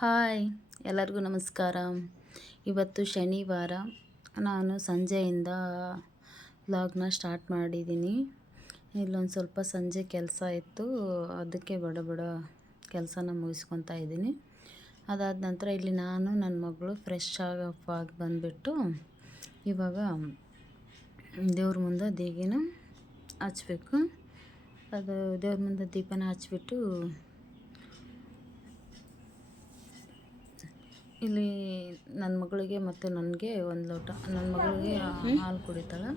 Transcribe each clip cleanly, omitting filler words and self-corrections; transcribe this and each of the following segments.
Hi, ಎಲ್ಲರಿಗೂ ನಮಸ್ಕಾರ. ಇವತ್ತು ಶನಿವಾರ. ನಾನು ಸಂಜೆಯಿಂದ ವ್ಲಾಗ್ನ ಸ್ಟಾರ್ಟ್ ಮಾಡಿದ್ದೀನಿ. ಇಲ್ಲೊಂದು ಸ್ವಲ್ಪ ಸಂಜೆ ಕೆಲಸ ಇತ್ತು, ಅದಕ್ಕೆ ಬಡ ಬಡ ಕೆಲಸನ ಮುಗಿಸ್ಕೊತಾ ಇದ್ದೀನಿ. ಅದಾದ ನಂತರ ಇಲ್ಲಿ ನಾನು ನನ್ನ ಮಗಳು ಫ್ರೆಶ್ ಆಗಿ ಬಂದುಬಿಟ್ಟು ಇವಾಗ ದೇವ್ರ ಮುಂದೆ ದೇಗಿನ ಹಚ್ಬೇಕು. ಅದು ದೇವ್ರ ಮುಂದೆ ದೀಪನ ಹಚ್ಬಿಟ್ಟು ಇಲ್ಲಿ ನನ್ನ ಮಗಳಿಗೆ ಮತ್ತು ನನಗೆ ಒಂದು ಲೋಟ, ನನ್ನ ಮಗಳಿಗೆ ಹಾಲು ಕುಡಿತಾಳೆ.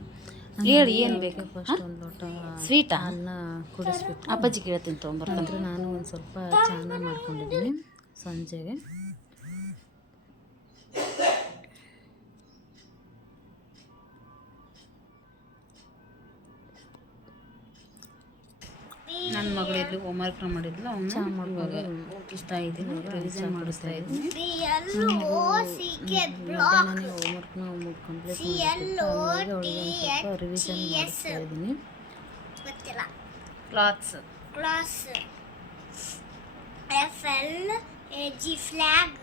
ಹೇಳಿ ಏನು ಬೇಕು? ಫಸ್ಟ್ ಒಂದು ಲೋಟ ಸ್ವೀಟಾ? ಹಾಲನ್ನ ಕುಡಿಸ್ಬಿಟ್ಟು ಅಪ್ಪಾಜಿ ಕೇಳ್ತೀನಿ ತೊಗೊಂಬರ್ತಾರೆ. ನಾನು ಒಂದು ಸ್ವಲ್ಪ ಚಾನ ಮಾಡ್ಕೊಂಡಿದ್ದೀನಿ ಸಂಜೆಗೆ. ನನ್ನ ಮಗಳು ಇಲ್ಲಿ ಹೋಮ್ವರ್ಕ್ನ ಮಾಡಿದ್ಲು, ಚಾ ಮಾಡುವಾಗ ಓದಿಸ್ತಾ ಇದ್ದೀನಿ, ರಿವಿಷನ್ ಮಾಡಿಸ್ತಾ ಇದ್ದೀನಿ. ಮಧ್ಯಾಹ್ನನೇ ಹೋಮ್ವರ್ಕ್ನ ಕಂಪ್ಲೀಟ್ ಮಾಡಿಬಿಟ್ಟು ಅವಳಿಗೆ ಸ್ವಲ್ಪ ರಿವಿಷನ್ ಮಾಡಿಸ್ತಾ ಇದ್ದೀನಿ. Clothes FLAG flag,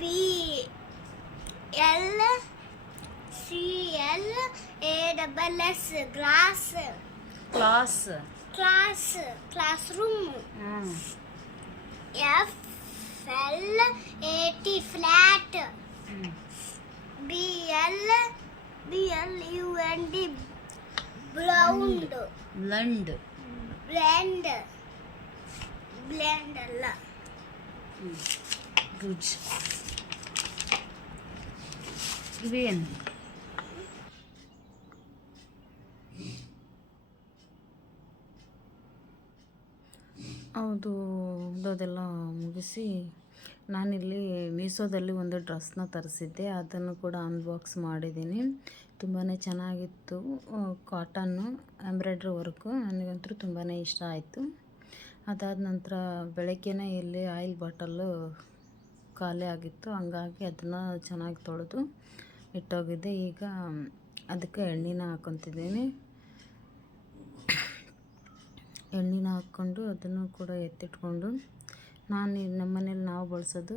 BLCLASS glass, classroom, FLAT flat, BLUND ಬ್ಲಂಡ್ blend ಅಲ್ಲ ಗುಡ್ಸ್. ಇವೇನು? ಹೌದು, ಅದೆಲ್ಲ ಮುಗಿಸಿ ನಾನಿಲ್ಲಿ ಮೀಶೋದಲ್ಲಿ ಒಂದು ಡ್ರೆಸ್ನ ತರಿಸಿದ್ದೆ, ಅದನ್ನು ಕೂಡ ಅನ್ಬಾಕ್ಸ್ ಮಾಡಿದ್ದೀನಿ. ತುಂಬಾ ಚೆನ್ನಾಗಿತ್ತು. ಕಾಟನ್ನು ಎಂಬ್ರಾಯ್ಡ್ರಿ ವರ್ಕು ನನಗಂತೂ ತುಂಬಾ ಇಷ್ಟ ಆಯಿತು. ಅದಾದ ನಂತರ ಬೆಳಗ್ಗೆನೇ ಇಲ್ಲಿ ಆಯಿಲ್ ಬಾಟಲ್ಲು ಖಾಲಿ ಆಗಿತ್ತು, ಹಂಗಾಗಿ ಅದನ್ನು ಚೆನ್ನಾಗಿ ತೊಳೆದು ಇಟ್ಟೋಗಿದ್ದೆ. ಈಗ ಅದಕ್ಕೆ ಎಣ್ಣೆನ ಹಾಕ್ಕೊತಿದ್ದೀನಿ. ಎಣ್ಣೆನ ಹಾಕ್ಕೊಂಡು ಅದನ್ನು ಕೂಡ ಎತ್ತಿಟ್ಕೊಂಡು, ನಮ್ಮ ಮನೇಲಿ ನಾವು ಬಳಸೋದು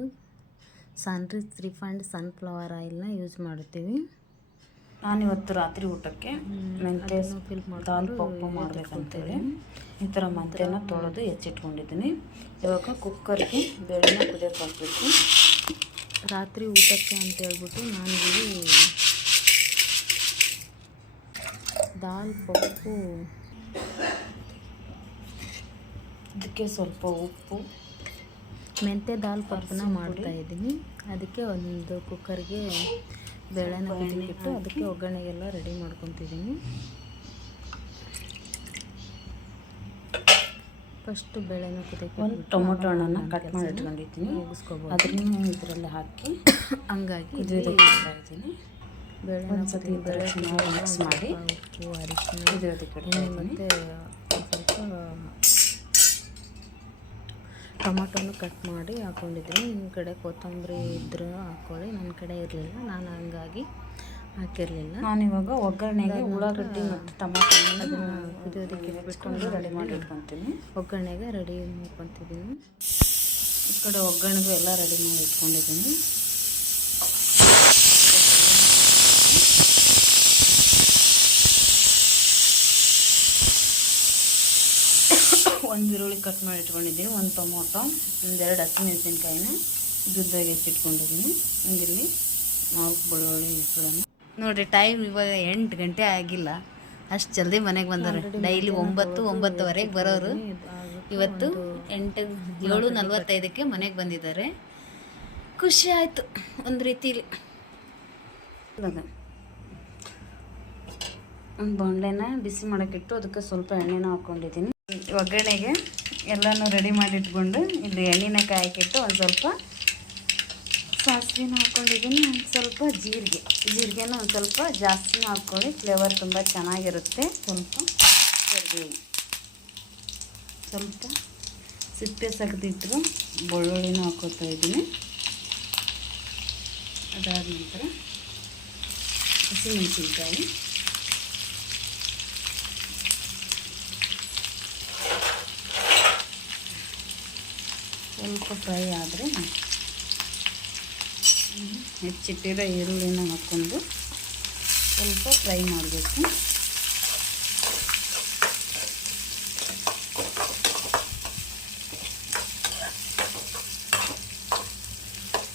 ಸನ್ರಿಚ್ ರಿಫೈಂಡ್ ಸನ್ಫ್ಲವರ್ ಆಯಿಲ್ನ ಯೂಸ್ ಮಾಡ್ತೀವಿ. ನಾನಿವತ್ತು ರಾತ್ರಿ ಊಟಕ್ಕೆ ಮೆಂತ್ಯ ದಾಲ್ ಪಪ್ಪು ಮಾಡಬೇಕಂತೇಳಿ ಈ ಥರ ಮೆಂತ್ಯನ ತೊಳೆದು ಹೆಚ್ಚಿಟ್ಕೊಂಡಿದ್ದೀನಿ. ಇವಾಗ ಕುಕ್ಕರ್ಗೆ ಬೇಳೆನ ಕುದಿಯೋಕೆ ಹಾಕಬೇಕು. ರಾತ್ರಿ ಊಟಕ್ಕೆ ಅಂತ ಹೇಳ್ಬಿಟ್ಟು ನಾನಿಲ್ಲಿ ದಾಲ್ ಪಪ್ಪು, ಇದಕ್ಕೆ ಸ್ವಲ್ಪ ಉಪ್ಪು, ಮೆಂತ್ಯ ದಾಲ್ ಪಪ್ಪನ್ನ ಮಾಡ್ತಾಯಿದ್ದೀನಿ. ಅದಕ್ಕೆ ಒಂದು ಕುಕ್ಕರ್ಗೆ ಬೇಳೆನ ಕುದಿಬಿಟ್ಟು ಅದಕ್ಕೆ ಒಗ್ಗರಣೆಗೆಲ್ಲ ರೆಡಿ ಮಾಡ್ಕೊತಿದ್ದೀನಿ. ಫಸ್ಟು ಬೇಳೆನ ಕುದಿಯೋಕೆ ಒಂದು ಟೊಮೊಟೊ ಹಣ್ಣನ್ನು ಕಟ್ ಮಾಡಿ ಇಟ್ಕೊಂಡಿದ್ದೀನಿ, ಮುಗಿಸ್ಕೋಬೋದು. ಅದನ್ನು ಇದರಲ್ಲಿ ಹಾಕಿ ಹಂಗಾಗಿ ಕುದಿಯೋದಕ್ಕೆ ಇಡ್ತಾಯಿದ್ದೀನಿ. ಬೇಳೆನ ಬೇಳೆ ಚೆನ್ನಾಗಿ ಮಿಕ್ಸ್ ಮಾಡಿ ಉಪ್ಪು, ಅರಿಶಿನ, ಕುದಿಯೋದಕ್ಕೆ ಮತ್ತು ಸ್ವಲ್ಪ ಟೊಮೊಟೊನು ಕಟ್ ಮಾಡಿ ಹಾಕ್ಕೊಂಡಿದ್ದೀನಿ. ನಿಮ್ಮ ಕಡೆ ಕೊತ್ತಂಬರಿ ಇದ್ದರೂ ಹಾಕ್ಕೊಳ್ಳಿ, ನನ್ನ ಕಡೆ ಇರಲಿಲ್ಲ, ನಾನು ಹಂಗಾಗಿ ಹಾಕಿರಲಿಲ್ಲ. ನಾನಿವಾಗ ಒಗ್ಗರಣೆಗೆ ಉಳ್ಳಾಗಡ್ಡಿ ಮತ್ತು ಟೊಮೊಟೊ ಅದನ್ನು ಕುದಿಯೋದಕ್ಕೆ ಇಟ್ಬಿಟ್ಟು ರೆಡಿ ಮಾಡಿ ಇಟ್ಕೊತೀನಿ. ಒಗ್ಗರಣೆಗೆ ರೆಡಿ ಮಾಡ್ಕೊತಿದ್ದೀನಿ. ಈ ಕಡೆ ಒಗ್ಗರಣೆಗೂ ಎಲ್ಲ ರೆಡಿ ಮಾಡಿ ಇಟ್ಕೊಂಡಿದ್ದೀನಿ. ಒಂದು ಈರುಳ್ಳಿ ಕಟ್ ಮಾಡಿ ಇಟ್ಕೊಂಡಿದ್ದೀನಿ, ಒಂದು ಟೊಮೊಟೊ, ಒಂದೆರಡು ಹಸಿಮೆಣಸಿನ್ಕಾಯಿನ ದುದ್ದಾಗಿ ಹೆಚ್ಚಿಟ್ಕೊಂಡಿದ್ದೀನಿ. ಒಂದಿಲ್ಲಿ 4 ಬೆಳ್ಳುಳ್ಳಿ ಇಟ್ಕೊಳ್ಳೋಣ. ನೋಡಿರಿ, ಟೈಮ್ ಇವಾಗ 8 ಗಂಟೆ ಆಗಿಲ್ಲ, ಅಷ್ಟು ಜಲ್ದಿ ಮನೆಗೆ ಬಂದವ್ರೆ. ಡೈಲಿ 9-9:30 ಬರೋರು, ಇವತ್ತು 7:45 ಮನೆಗೆ ಬಂದಿದ್ದಾರೆ. ಖುಷಿ ಆಯಿತು ಒಂದು ರೀತಿಲಿ. ಒಂದು ಬಾಣಲೆನ ಬಿಸಿ ಮಾಡೋಕ್ಕಿಟ್ಟು ಅದಕ್ಕೆ ಸ್ವಲ್ಪ ಎಣ್ಣೆನ ಹಾಕ್ಕೊಂಡಿದ್ದೀನಿ. ಒಗ್ಗರಣೆಗೆ ಎಲ್ಲನೂ ರೆಡಿ ಮಾಡಿ ಇಟ್ಕೊಂಡು ಇಲ್ಲಿ ಎಣ್ಣೆನ ಕಾಯಕ್ಕಿಟ್ಟು ಒಂದು ಸ್ವಲ್ಪ ಸಾಸಿವೆನ ಹಾಕ್ಕೊಂಡಿದ್ದೀನಿ, ಒಂದು ಸ್ವಲ್ಪ ಜೀರಿಗೆನ ಒಂದು ಸ್ವಲ್ಪ ಜಾಸ್ತಿನೂ ಹಾಕ್ಕೊಳ್ಳಿ, ಫ್ಲೇವರ್ ತುಂಬ ಚೆನ್ನಾಗಿರುತ್ತೆ. ಸ್ವಲ್ಪ ಕರಿಬೇವು, ಸ್ವಲ್ಪ ಸಿಪ್ಪೆ ಸಗ್ದಿಟ್ಟು ಬೆಳ್ಳುಳ್ಳಿನ ಹಾಕ್ಕೊತಾ ಇದ್ದೀನಿ. ಅದಾದ ನಂತರ ಹಸಿಮೆಣಸಿನ್ಕಾಯಿ, ಫ್ರೈ ಆದರೆ ಹೆಚ್ಚಿಟ್ಟಿರೋ ಈರುಳ್ಳಿನ ಹಾಕ್ಕೊಂಡು ಸ್ವಲ್ಪ ಫ್ರೈ ಮಾಡಬೇಕು.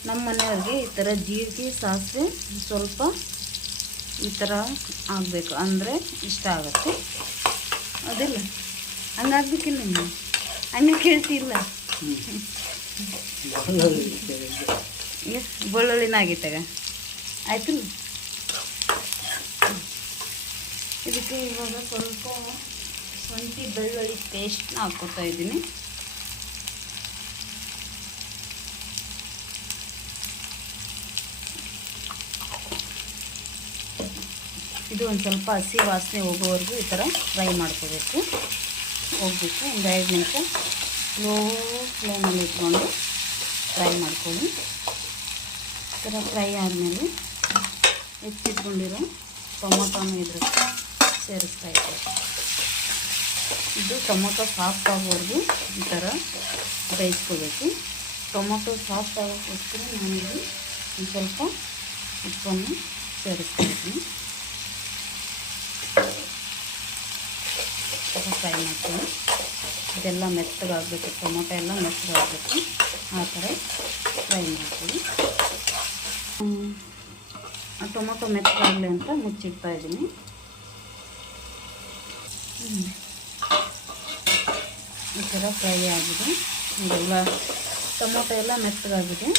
ನಮ್ಮ ಮನೆಯವ್ರಿಗೆ ಈ ಥರ ಜೀರಿಗೆ ಸಾಸಿವೆ ಸ್ವಲ್ಪ ಈ ಥರ ಆಗಬೇಕು ಅಂದರೆ ಇಷ್ಟ ಆಗುತ್ತೆ. ಅದಿಲ್ಲ ಹಂಗಾಗ್ಬೇಕಿಲ್ಲ ನೀವು ಹಂಗೆ ಕೇಳ್ತಿಲ್ಲ. ಬೆಳ್ಳುಳ್ಳಿನ ಆಗಿತ್ತಾಗ ಆಯ್ತಿಲ್ಲ. ಇದಕ್ಕೆ ಇವಾಗ ಸ್ವಲ್ಪ ಶುಂಠಿ ಬೆಳ್ಳುಳ್ಳಿ ಪೇಸ್ಟ್ನ ಹಾಕ್ಕೊತಾ ಇದ್ದೀನಿ. ಇದು ಒಂದು ಸ್ವಲ್ಪ ಹಸಿ ವಾಸನೆ ಹೋಗೋವರೆಗೂ ಈ ಥರ ಫ್ರೈ ಮಾಡ್ಕೋಬೇಕು. ಹೋಗಬೇಕು ಒಂದು 5 ನಿಮಿಷ ಲೋ ಫ್ಲೇಮಲ್ಲಿ ಇಟ್ಕೊಂಡು ಫ್ರೈ ಮಾಡ್ಕೊಳ್ಳಿ. ಈ ಥರ ಫ್ರೈ ಆದಮೇಲೆ ಹೆಚ್ಚಿಟ್ಕೊಂಡಿರೋ ಟೊಮೊಟೊನ ಇದ್ರಲ್ಲಿ ಸೇರಿಸ್ತಾ ಇದ್ದೀವಿ. ಇದು ಟೊಮೊಟೊ ಸಾಫ್ಟ್ ಆಗೋವರೆಗೂ ಈ ಥರ ಬೇಯಿಸ್ಕೋಬೇಕು. ಟೊಮೊಟೊ ಸಾಫ್ಟ್ ಆಗೋಕ್ಕೋಸ್ಕರ ನಾನಿಲ್ಲಿ ಒಂದು ಸ್ವಲ್ಪ ಉಪ್ಪನ್ನು ಸೇರಿಸ್ಕೊಳ್ತೀನಿ. ಫ್ರೈ ಮಾಡ್ತೀನಿ. ಇದೆಲ್ಲ ಮೆತ್ತಗಾಗಬೇಕು, ಟೊಮೊಟೊ ಎಲ್ಲ ಮೆತ್ತಗಾಗಬೇಕು, ಆ ಥರ ಫ್ರೈ ಮಾಡ್ತೀನಿ. ಆ ಟೊಮೊಟೊ ಮೆತ್ತಗಾಗಲಿ ಅಂತ ಮುಚ್ಚಿಡ್ತಾ ಇದ್ದೀನಿ. ಈ ಥರ ಫ್ರೈ ಆಗಿದೆ. ಇದೆಲ್ಲ ಟೊಮೊಟೊ ಎಲ್ಲ ಮೆತ್ತಗಾಗಿದೆ.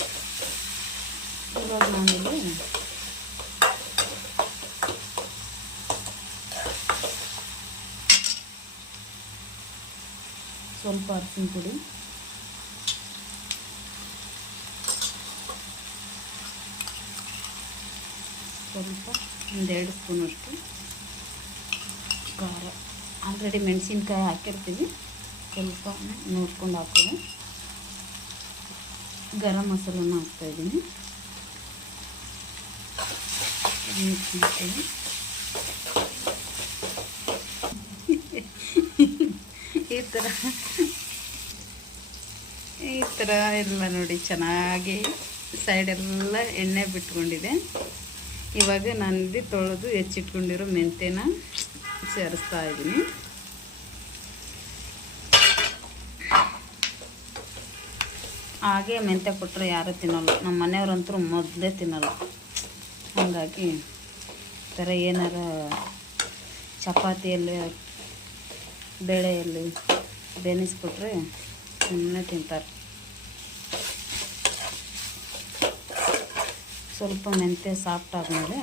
ಇವಾಗ ನಾನಿಲ್ಲಿ ಸ್ವಲ್ಪ ಅರಿಶಿನ ಪುಡಿ, ಸ್ವಲ್ಪ 1-2 ಸ್ಪೂನಷ್ಟು ಖಾರ. ಆಲ್ರೆಡಿ ಮೆಣಸಿನ್ಕಾಯಿ ಹಾಕಿರ್ತೀವಿ, ಸ್ವಲ್ಪ ನೋಡ್ಕೊಂಡು ಹಾಕೋದು. ಗರಂ ಮಸಾಲನ್ನು ಹಾಕ್ತಾಯಿದ್ದೀನಿ. ಮಿಕ್ಸ್ ಮಾಡ್ತೀನಿ. ಈ ಥರ ಎಲ್ಲ ನೋಡಿ ಚೆನ್ನಾಗಿ ಸೈಡೆಲ್ಲ ಎಣ್ಣೆ ಬಿಟ್ಕೊಂಡಿದೆ. ಇವಾಗ ನಾನು ತೊಳೆದು ಹೆಚ್ಚಿಟ್ಕೊಂಡಿರೋ ಮೆಂತ್ಯನ ಸೇರಿಸ್ತಾ ಇದ್ದೀನಿ. ಹಾಗೆ ಮೆಂತ್ಯ ಕೊಟ್ಟರೆ ಯಾರೂ ತಿನ್ನೋಲ್ಲ. ನಮ್ಮ ಮನೆಯವ್ರಂತೂ ಮೊದಲೇ ತಿನ್ನೋಲ್ಲ. ಹಾಗಾಗಿ ಈ ಥರ ಏನಾರ ಚಪಾತಿಯಲ್ಲಿ ಬೇಳೆಯಲ್ಲಿ ಬೆನೆಸ್ಕೊಟ್ರೆ ಸುಮ್ಮನೆ ತಿಂತಾರೆ. ಸ್ವಲ್ಪ ಮೆಂತ್ಯ ಸಾಫ್ಟ್ ಆದಮೇಲೆ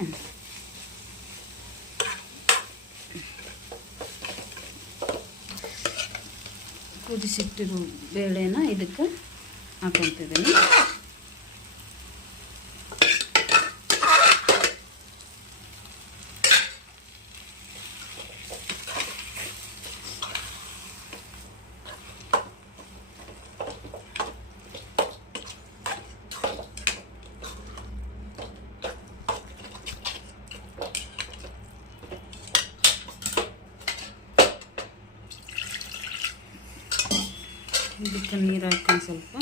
ಕುದಿಸಿಟ್ಟಿರೋ ಬೇಳೆನ ಇದಕ್ಕೆ ಹಾಕೊತಿದ್ದೀನಿ. ಇದಕ್ಕೆ ನೀರು ಹಾಕೊಂಡು ಸ್ವಲ್ಪ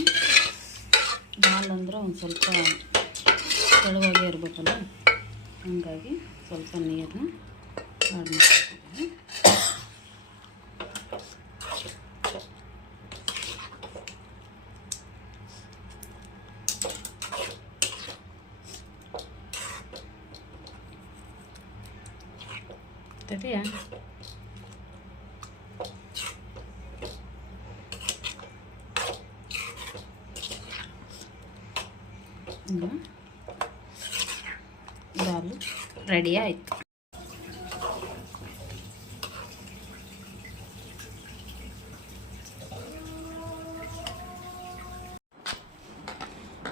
ದಾಲ್ ಅಂದ್ರೆ ಒಂದು ಸ್ವಲ್ಪ ತೆಳುವಾಗೇ ಇರಬೇಕಲ್ಲ, ಹಾಗಾಗಿ ಸ್ವಲ್ಪ ನೀರನ್ನ ಆ್ಯಡ್ ಮಾಡ್ಕೊತೀನಿ. ತಡಿಯಾ ದಾಲು ರೆಡಿ ಆಯಿತು.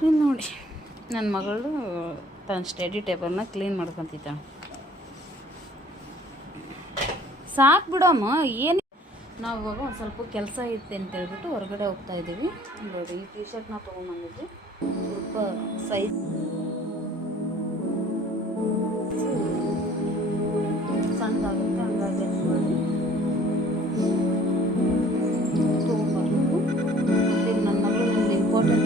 ಇನ್ನು ನೋಡಿ ನನ್ನ ಮಗಳು ತನ್ನ ಸ್ಟಡಿ ಟೇಬಲ್ನ ಕ್ಲೀನ್ ಮಾಡ್ಕೊತಿದ್ದಾಳೆ. ಸಾಕು ಬಿಡಮ್ಮ, ಏನು ನಾವು ಇವಾಗ ಒಂದು ಸ್ವಲ್ಪ ಕೆಲಸ ಐತೆ ಅಂತೇಳ್ಬಿಟ್ಟು ಹೊರಗಡೆ ಹೋಗ್ತಾ ಇದ್ದೀವಿ. ನೋಡಿ ಈ ಟಿ ಶರ್ಟ್ನ ತೊಗೊಂಬಂದಿದ್ದೆ, ಸ್ವಲ್ಪ ಸೈಜ್ ಸಣ್ಣದಾಗುತ್ತೆ, ಹಂಗಾಗಿ ಮಾಡಿ ತೊಗೊಂಬರ್ಬೇಕು. ಮತ್ತು ನನ್ನ ಮಗಳು ಒಂದು ಇಂಪಾರ್ಟೆಂಟ್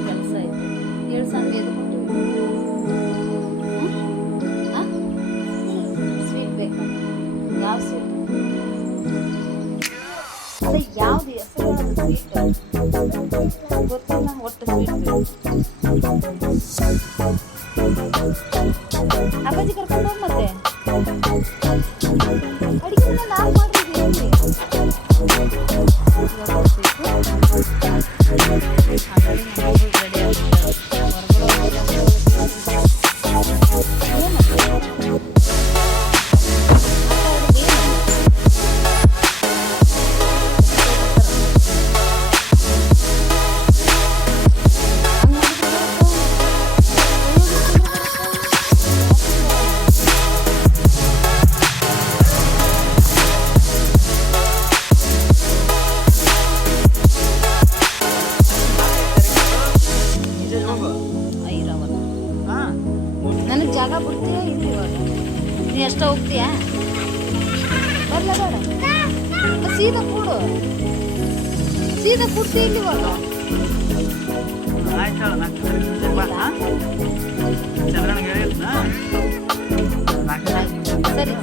ಗೊತ್ತಿಲ್ಲ ಒಟ್ಟು ಸ್ವೀಟ್ ಅಪ್ಪಾಜಿ ಕರ್ಕೊಂಡು ಹೋಗಿ ಮತ್ತೆ ಅಡಿಗೆ ಮನೆ ನಾವು ಮಾಡಿದ್ದೀವಿ ನನಗೆ ಜಾಗ ಬಿಡ್ತೀಯಾ ಇಲ್ಲಿ ಇವಾಗ ನೀ ಎಷ್ಟ ಹೋಗ್ತೀಯಾ ಬರಲ ಬೇಡ ಸೀದಾ ಕೂಡು ಇಲ್ಲಿ ಇವಾಗ ಸರಿ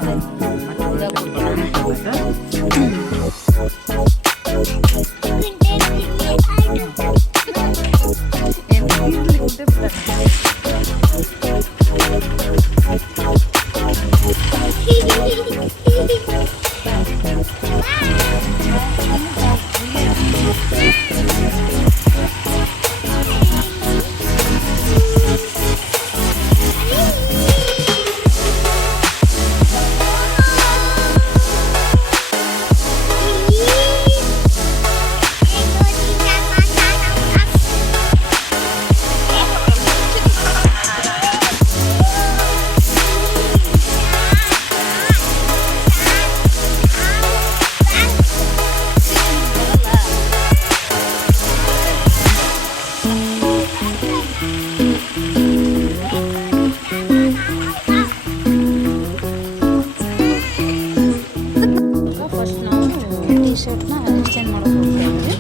ಶರ್ಟ್ನ ಎಕ್ಸ್ಚೇಂಜ್ ಮಾಡೋಕೆ ಹೋಗ್ತಾ ಇದ್ವಿ.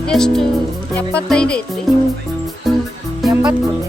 ಇದೆಷ್ಟು 75 ಐತ್ರಿ 80 ಕೊಡಿ.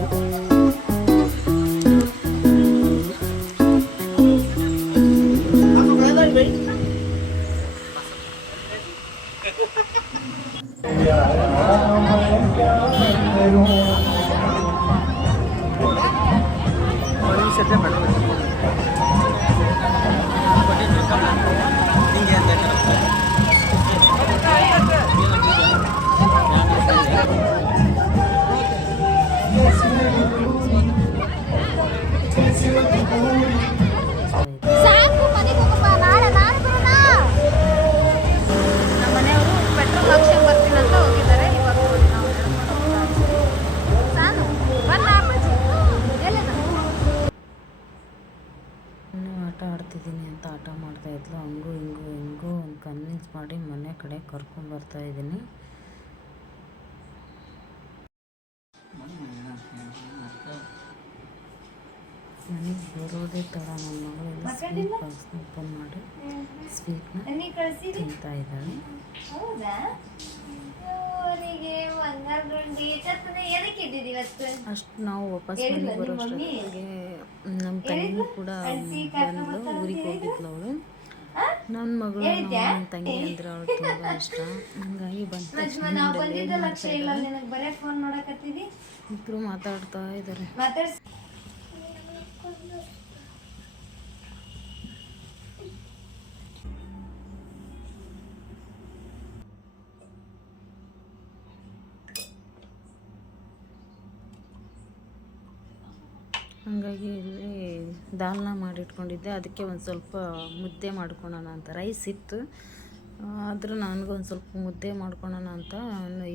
ಸಾಕು ಮನೆಗೆ ಹೋಗಪ್ಪ, ನಾಳೆ ನಾನು ಬರೋಣ. ನಮ್ಮ ಮನೆಯವರು ಪೆಟ್ರೋಲ್ ಹಾಕ್ಸ್ಕೊಂಡು ಬರ್ತೀನಿ ಅಂತ ಹೋಗಿದ್ದಾರೆ. ಇವಾಗ ನೋಡಿ ನಾವು ಸಾನು ಬರಲ್ಲ ಅಪ್ಪಾಜಿ ಇನ್ನೂ ಆಟ ಆಡ್ತಿದ್ದೀನಿ ಅಂತ ಆಟ ಮಾಡ್ತಾ ಇದ್ಲು. ಹಂಗೂ ಹಿಂಗೂ ಒಂದು ಕನ್ವಿನ್ಸ್ ಮಾಡಿ ಮನೆ ಕಡೆ ಕರ್ಕೊಂಡು ಬರ್ತಾ ಇದ್ದೀನಿ. ನನಗೆ ಬರೋದೇ ತಡ. ನನ್ನ ಮಗಳೆಲ್ಲ ಸ್ವೀಟ್ ಬಾಕ್ಸ್ನ ಓಪನ್ ಮಾಡಿ ಸ್ವೀಟ್ನ ತಿಂತಾ ಇದ್ದಾಳೆ. ಅಷ್ಟು ನಾವು ವಾಪಸ್ ಮನೆಗೆ ಬರೋಷ್ಟೊತ್ತಿಗೆ ನಮ್ಮ ತಂಗಿ ಕೂಡ ಬಂದು ಊರಿಗೆ ಹೋಗಿದ್ಲು ಅವಳು. ನನ್ನ ಮಗಳು ನನ್ನ ತಂಗಿ ಅಂದರೆ ಅವಳು ತುಂಬ ಇಷ್ಟ. ಹಂಗಾಗಿ ಬಂದ ತಕ್ಷಣ ಇಬ್ಬರು ಮಾತಾಡ್ತಾ ಇದ್ದಾರೆ. ಹಾಗಾಗಿ ಇಲ್ಲಿ ದಾಲ್ನ ಮಾಡಿಟ್ಕೊಂಡಿದ್ದೆ. ಅದಕ್ಕೆ ಒಂದು ಸ್ವಲ್ಪ ಮುದ್ದೆ ಮಾಡ್ಕೊಳ್ಳೋಣ ಅಂತ. ರೈಸ್ ಇತ್ತು, ಆದರೂ ನನಗೊಂದು ಸ್ವಲ್ಪ ಮುದ್ದೆ ಮಾಡ್ಕೊಳ್ಳೋಣ ಅಂತ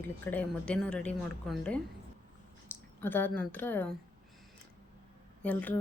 ಇಲ್ಲಿ ಕಡೆ ಮುದ್ದೆನೂ ರೆಡಿ ಮಾಡಿಕೊಂಡೆ. ಅದಾದ ನಂತರ ಎಲ್ಲರೂ